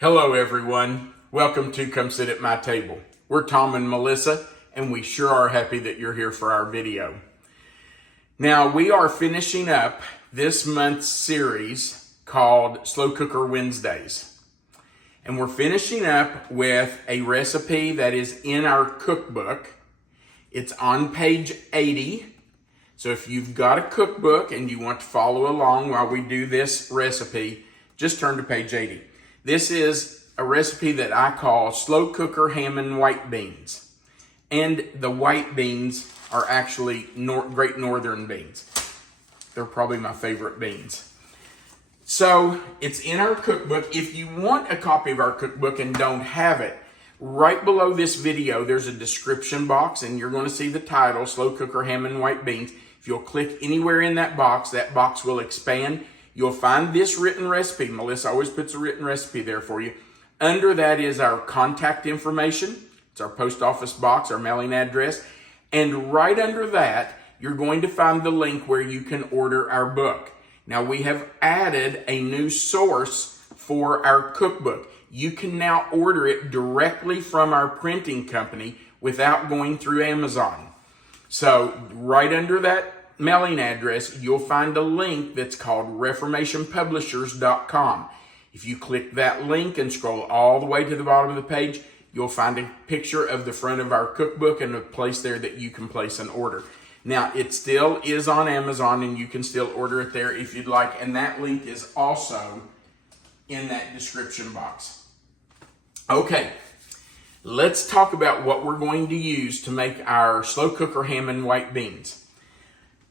Hello everyone, welcome to Come Sit at My Table. We're Tom and Melissa, and we sure are happy that you're here for our video. Now we are finishing up this month's series called Slow Cooker Wednesdays. And we're finishing up with a recipe that is in our cookbook. It's on page 80. So if you've got a cookbook and you want to follow along while we do this recipe, just turn to page 80. This is a recipe that I call slow cooker ham and white beans. And the white beans are actually Great Northern beans. They're probably my favorite beans. So it's in our cookbook. If you want a copy of our cookbook and don't have it, right below this video, there's a description box and you're going to see the title, Slow Cooker Ham and White Beans. If you'll click anywhere in that box will expand. You'll find this written recipe. Melissa always puts a written recipe there for you. Under that is our contact information. It's our post office box, our mailing address. And right under that, you're going to find the link where you can order our book. Now we have added a new source for our cookbook. You can now order it directly from our printing company without going through Amazon. So right under that mailing address, you'll find a link that's called reformationpublishers.com. If you click that link and scroll all the way to the bottom of the page, you'll find a picture of the front of our cookbook and a place there that you can place an order. Now, it still is on Amazon and you can still order it there if you'd like, and that link is also in that description box. Okay, let's talk about what we're going to use to make our slow cooker ham and white beans.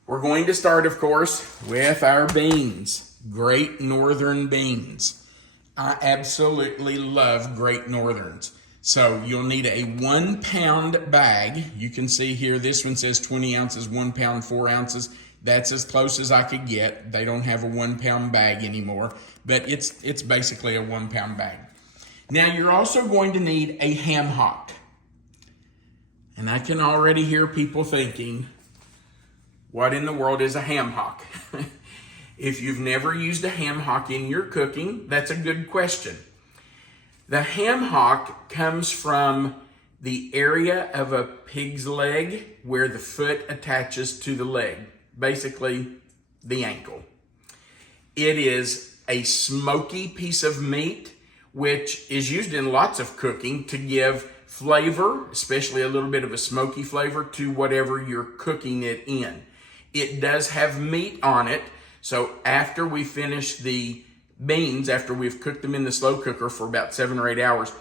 We're going to start, of course, with our beans, Great Northern beans. I absolutely love Great Northerns. So you'll need a 1 pound bag. You can see here, this one says 20 ounces, 1 pound, 4 ounces. That's as close as I could get. They don't have a 1 pound bag anymore, but it's basically a 1 pound bag. Now you're also going to need a ham hock. And I can already hear people thinking, what in the world is a ham hock? If you've never used a ham hock in your cooking, that's a good question. The ham hock comes from the area of a pig's leg where the foot attaches to the leg, basically the ankle. It is a smoky piece of meat which is used in lots of cooking to give flavor, especially a little bit of a smoky flavor to whatever you're cooking it in. It does have meat on it, so after we finish the beans, after we've cooked them in the slow cooker for about 7 or 8 hours,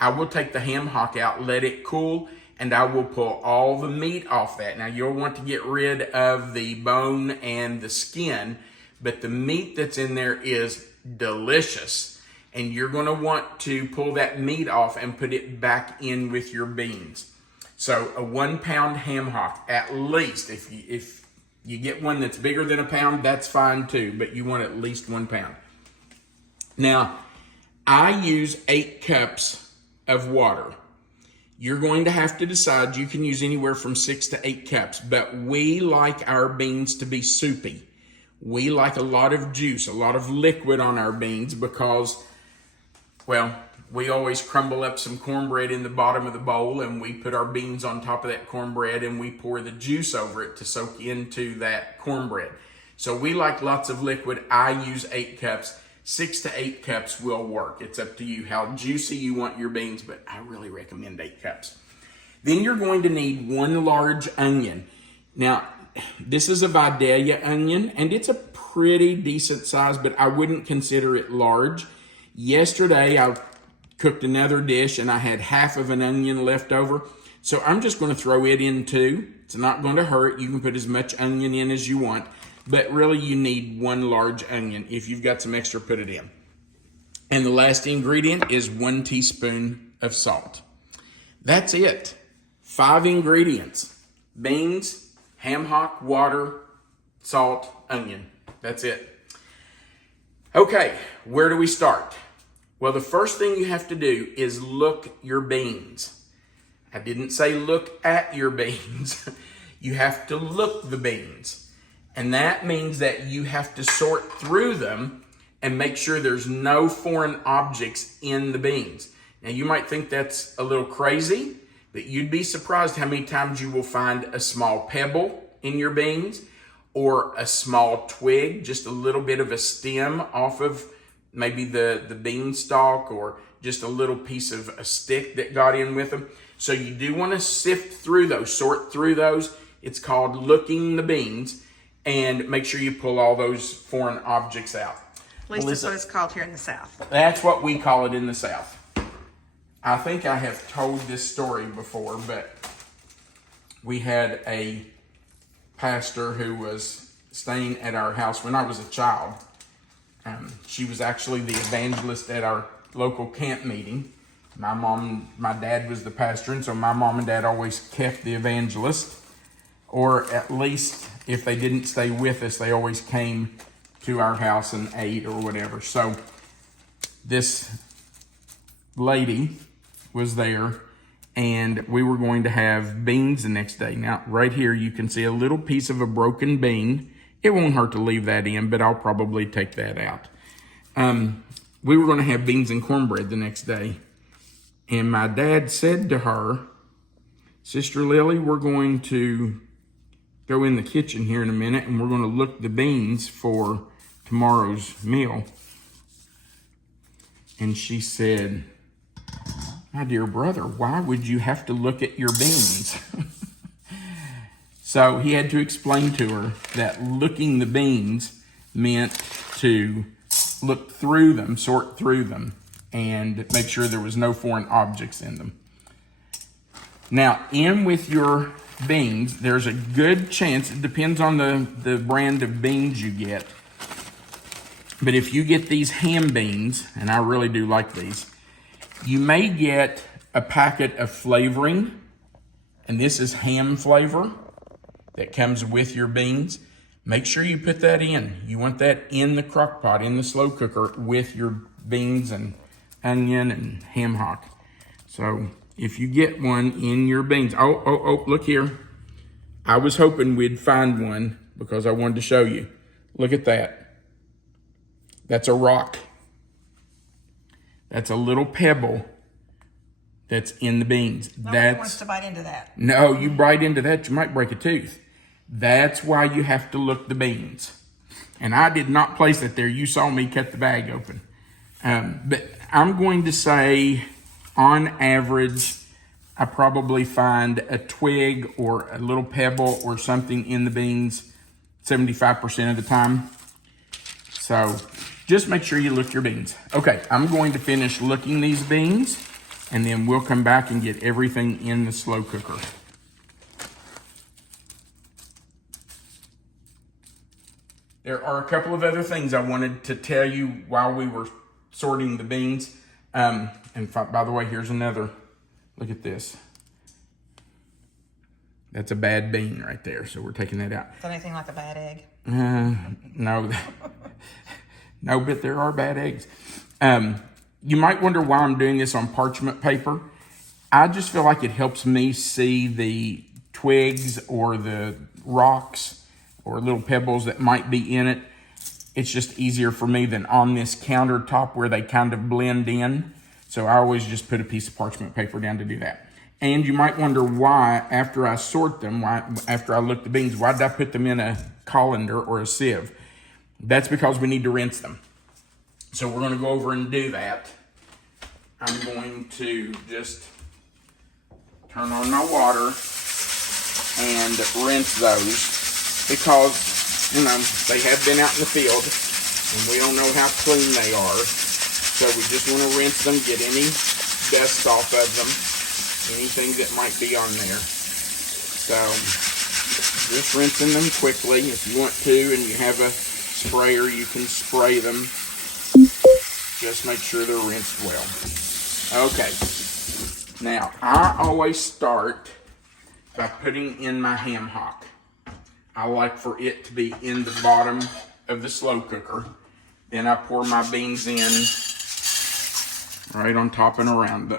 I will take the ham hock out, let it cool, and I will pull all the meat off that. Now you'll want to get rid of the bone and the skin, but the meat that's in there is delicious. And you're going to want to pull that meat off and put it back in with your beans. So a 1 pound ham hock, at least. If you get one that's bigger than a pound, that's fine too, but you want at least 1 pound. Now, I use 8 cups of water. You're going to have to decide. You can use anywhere from 6 to 8 cups, but we like our beans to be soupy. We like a lot of juice, a lot of liquid on our beans because, well, we always crumble up some cornbread in the bottom of the bowl and we put our beans on top of that cornbread and we pour the juice over it to soak into that cornbread. So we like lots of liquid. I use 8 cups. 6 to 8 cups will work. It's up to you how juicy you want your beans, but I really recommend 8 cups. Then you're going to need 1 large onion. Now, this is a Vidalia onion and it's a pretty decent size, but I wouldn't consider it large. Yesterday, I cooked another dish and I had half of an onion left over. So I'm just going to throw it in too. It's not going to hurt. You can put as much onion in as you want, but really you need 1 large onion. If you've got some extra, put it in. And the last ingredient is 1 teaspoon of salt. That's it. 5 ingredients: beans, ham hock, water, salt, onion. That's it. Okay, where do we start? Well, the first thing you have to do is look your beans. I didn't say look at your beans. You have to look the beans. And that means that you have to sort through them and make sure there's no foreign objects in the beans. Now you might think that's a little crazy, but you'd be surprised how many times you will find a small pebble in your beans, or a small twig, just a little bit of a stem off of maybe the bean stalk, or just a little piece of a stick that got in with them. So you do want to sift through those, sort through those. It's called looking the beans, and make sure you pull all those foreign objects out. At least that's what it's called here in the South. That's what we call it in the South. I think I have told this story before, but we had a pastor who was staying at our house when I was a child. She was actually the evangelist at our local camp meeting. My dad was the pastor, and so my mom and dad always kept the evangelist, or at least if they didn't stay with us, they always came to our house and ate or whatever. So this lady was there, and we were going to have beans the next day. Now, right here, you can see a little piece of a broken bean. It won't hurt to leave that in, but I'll probably take that out. We were going to have beans and cornbread the next day. And my dad said to her, Sister Lily, we're going to go in the kitchen here in a minute, and we're going to look the beans for tomorrow's meal. And she said, my dear brother, why would you have to look at your beans? So he had to explain to her that looking the beans meant to look through them, sort through them, and make sure there was no foreign objects in them. Now, in with your beans, there's a good chance, it depends on the brand of beans you get, but if you get these ham beans, and I really do like these, you may get a packet of flavoring, and this is ham flavor that comes with your beans. Make sure you put that in. You want that in the crock pot, in the slow cooker, with your beans and onion and ham hock. So if you get one in your beans, oh, look here. I was hoping we'd find one because I wanted to show you. Look at that. That's a rock. That's a little pebble that's in the beans. Nobody wants to bite into that. No, you bite into that, you might break a tooth. That's why you have to look the beans. And I did not place it there. You saw me cut the bag open. But I'm going to say, on average, I probably find a twig or a little pebble or something in the beans 75% of the time. So just make sure you look your beans. Okay, I'm going to finish looking these beans, and then we'll come back and get everything in the slow cooker. There are a couple of other things I wanted to tell you while we were sorting the beans. And by the way, here's another. Look at this. That's a bad bean right there, so we're taking that out. Is that anything like a bad egg? No. No, but there are bad eggs. You might wonder why I'm doing this on parchment paper. I just feel like it helps me see the twigs or the rocks or little pebbles that might be in it. It's just easier for me than on this countertop where they kind of blend in. So I always just put a piece of parchment paper down to do that. And you might wonder why, after I sort them, after I look the beans, why did I put them in a colander or a sieve? That's because we need to rinse them. So we're going to go over and do that. I'm going to just turn on my water and rinse those because, they have been out in the field and we don't know how clean they are. So we just want to rinse them, get any dust off of them, anything that might be on there. So just rinsing them quickly. If you want to and you have a sprayer, you can spray them. Just make sure they're rinsed well. Okay. Now, I always start by putting in my ham hock. I like for it to be in the bottom of the slow cooker. Then I pour my beans in right on top and around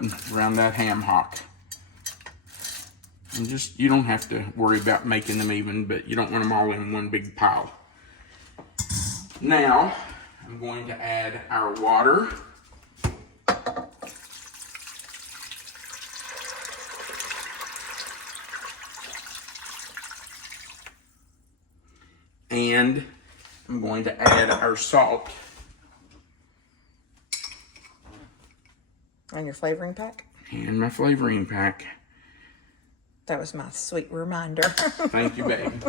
that ham hock. And you don't have to worry about making them even, but you don't want them all in one big pile. Now, I'm going to add our water. And I'm going to add our salt. And your flavoring pack? And my flavoring pack. That was my sweet reminder. Thank you, babe.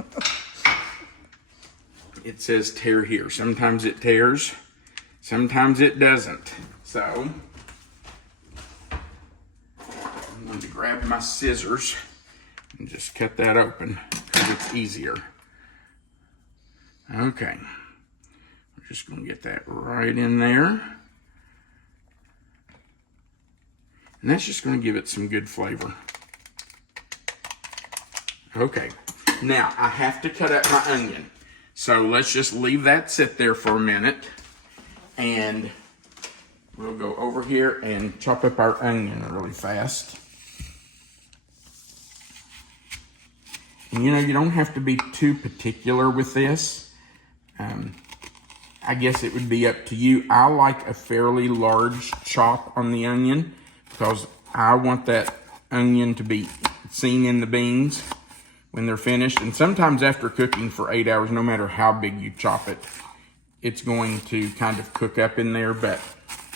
It says tear here. Sometimes it tears, sometimes it doesn't. So, I'm going to grab my scissors and just cut that open because it's easier. Okay. We're just going to get that right in there. And that's just going to give it some good flavor. Okay. Now, I have to cut up my onion. So let's just leave that sit there for a minute. And we'll go over here and chop up our onion really fast. And you know, you don't have to be too particular with this. I guess it would be up to you. I like a fairly large chop on the onion because I want that onion to be seen in the beans when they're finished. And sometimes after cooking for 8 hours, no matter how big you chop it, it's going to kind of cook up in there. But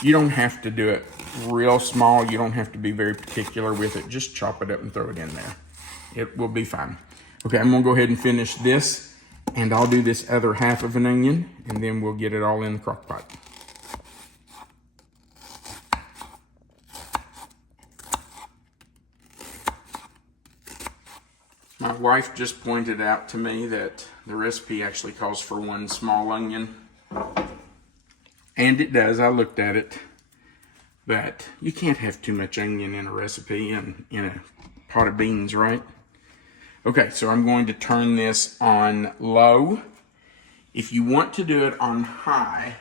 you don't have to do it real small. You don't have to be very particular with it. Just chop it up and throw it in there. It will be fine. Okay, I'm gonna go ahead and finish this. And I'll do this other half of an onion, and then we'll get it all in the crock pot. My wife just pointed out to me that the recipe actually calls for 1 small onion. And it does, I looked at it. But you can't have too much onion in a recipe and in a pot of beans, right? Okay, so I'm going to turn this on low. If you want to do it on high,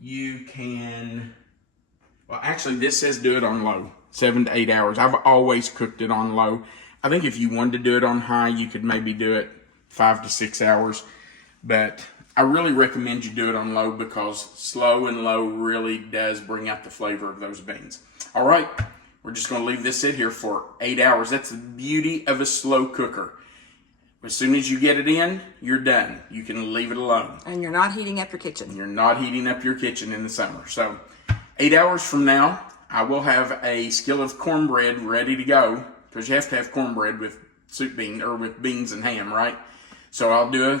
you can, well, actually this says do it on low, 7 to 8 hours. I've always cooked it on low. I think if you wanted to do it on high, you could maybe do it 5 to 6 hours. But I really recommend you do it on low because slow and low really does bring out the flavor of those beans. All right. We're just going to leave this sit here for 8 hours. That's the beauty of a slow cooker. As soon as you get it in, you're done. You can leave it alone. And you're not heating up your kitchen. You're not heating up your kitchen in the summer. So 8 hours from now, I will have a skillet of cornbread ready to go because you have to have cornbread with soup bean or with beans and ham, right? So I'll do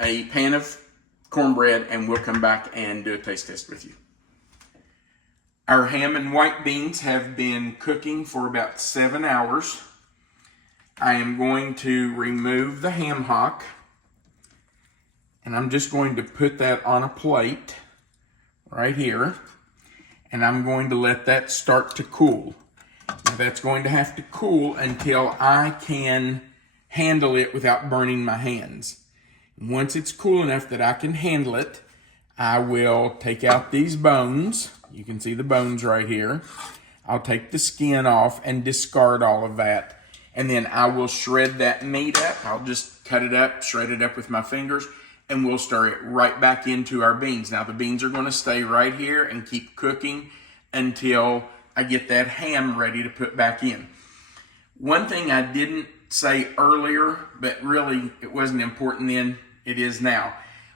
a pan of cornbread and we'll come back and do a taste test with you. Our ham and white beans have been cooking for about 7 hours. I am going to remove the ham hock. And I'm just going to put that on a plate right here. And I'm going to let that start to cool. Now that's going to have to cool until I can handle it without burning my hands. Once it's cool enough that I can handle it, I will take out these bones. You can see the bones right here. I'll take the skin off and discard all of that. And then I will shred that meat up. I'll just cut it up, shred it up with my fingers, and we'll stir it right back into our beans. Now the beans are going to stay right here and keep cooking until I get that ham ready to put back in. One thing I didn't say earlier, but really it wasn't important then, it is now.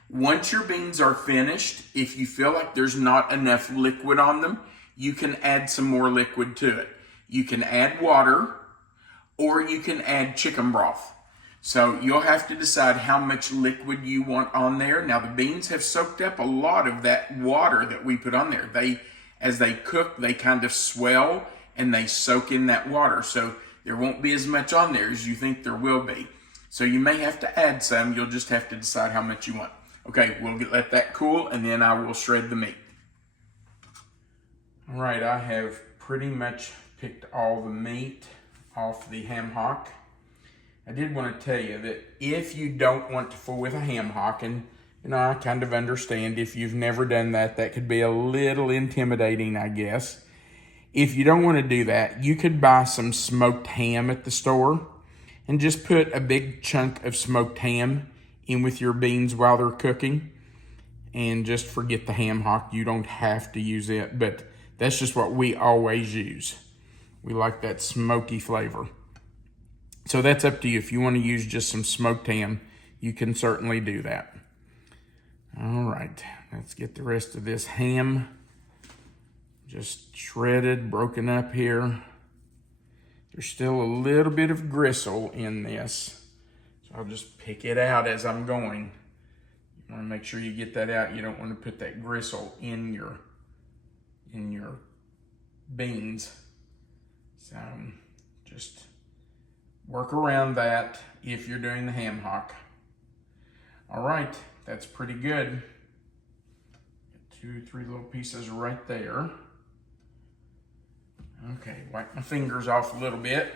Once your beans are finished, if you feel like there's not enough liquid on them, you can add some more liquid to it. You can add water or you can add chicken broth. So you'll have to decide how much liquid you want on there. Now the beans have soaked up a lot of that water that we put on there. As they cook, they kind of swell and they soak in that water. So there won't be as much on there as you think there will be. So you may have to add some. You'll just have to decide how much you want. Okay, we'll let that cool and then I will shred the meat. All right, I have pretty much picked all the meat off the ham hock. I did want to tell you that if you don't want to fool with a ham hock, and you know, I kind of understand if you've never done that, that could be a little intimidating, I guess. If you don't want to do that, you could buy some smoked ham at the store and just put a big chunk of smoked ham in with your beans while they're cooking. and just forget the ham hock. You don't have to use it, but that's just what we always use. We like that smoky flavor. So that's up to you. If you want to use just some smoked ham, you can certainly do that. All right, let's get the rest of this ham just shredded, broken up here. There's still a little bit of gristle in this, so I'll just pick it out as I'm going. You want to make sure you get that out. You don't want to put that gristle in your beans. So just work around that if you're doing the ham hock. All right, that's pretty good. 2, 3 little pieces right there. Okay, wipe my fingers off a little bit.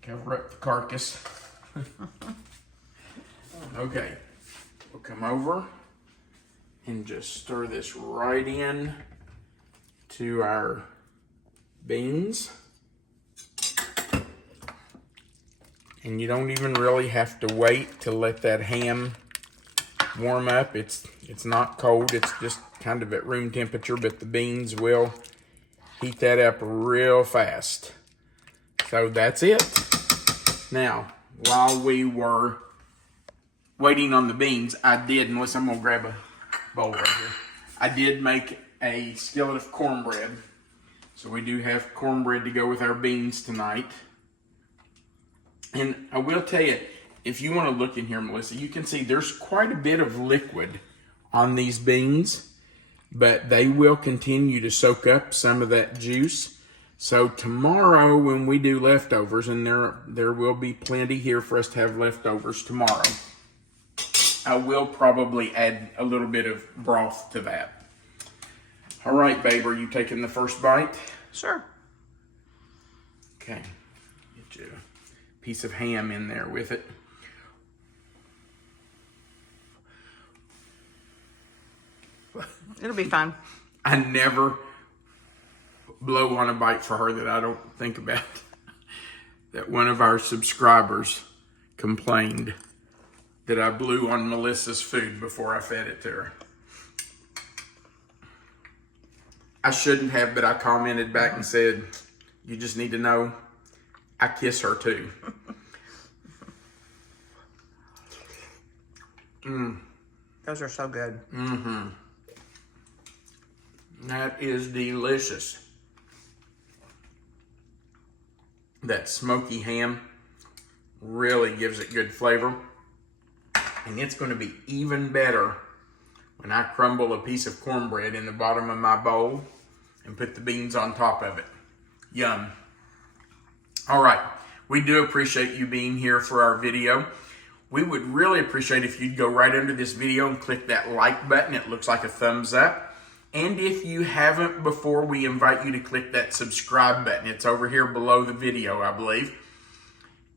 Cover up the carcass. Okay, we'll come over and just stir this right in to our beans. And you don't even really have to wait to let that ham warm up. It's not cold, it's just kind of at room temperature, but the beans will heat that up real fast. So that's it. Now, while we were waiting on the beans, I did, unless I'm gonna grab a bowl right here, I did make a skillet of cornbread. So we do have cornbread to go with our beans tonight. And I will tell you, if you want to look in here, Melissa, you can see there's quite a bit of liquid on these beans, but they will continue to soak up some of that juice. So tomorrow when we do leftovers, and there will be plenty here for us to have leftovers tomorrow, I will probably add a little bit of broth to that. All right, babe, are you taking the first bite? Sure. Okay, get you a piece of ham in there with it. It'll be fun. I never blow on a bite for her that I don't think about. That one of our subscribers complained that I blew on Melissa's food before I fed it to her. I shouldn't have, but I commented back and said, you just need to know I kiss her too. Those are so good. Mm-hmm. That is delicious. That smoky ham really gives it good flavor. And it's going to be even better when I crumble a piece of cornbread in the bottom of my bowl and put the beans on top of it. Yum. All right, we do appreciate you being here for our video. We would really appreciate if you'd go right under this video and click that like button. It looks like a thumbs up. And if you haven't before, we invite you to click that subscribe button. It's over here below the video, I believe.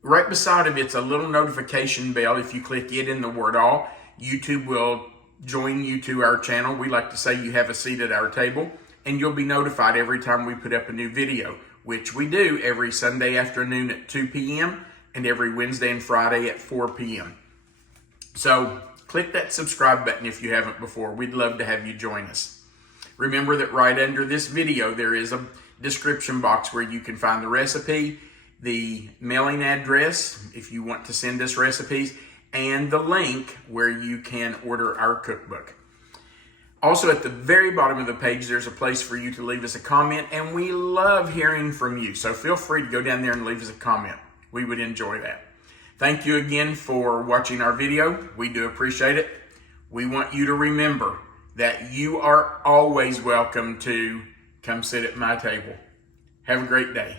Right beside of it's a little notification bell. If you click it in the word all, YouTube will join you to our channel. We like to say you have a seat at our table, and you'll be notified every time we put up a new video, which we do every Sunday afternoon at 2 p.m. and every Wednesday and Friday at 4 p.m. So click that subscribe button if you haven't before. We'd love to have you join us. Remember that right under this video, there is a description box where you can find the recipe, the mailing address if you want to send us recipes, and the link where you can order our cookbook. Also, at the very bottom of the page, there's a place for you to leave us a comment, and we love hearing from you. So feel free to go down there and leave us a comment. We would enjoy that. Thank you again for watching our video. We do appreciate it. We want you to remember that you are always welcome to come sit at my table. Have a great day.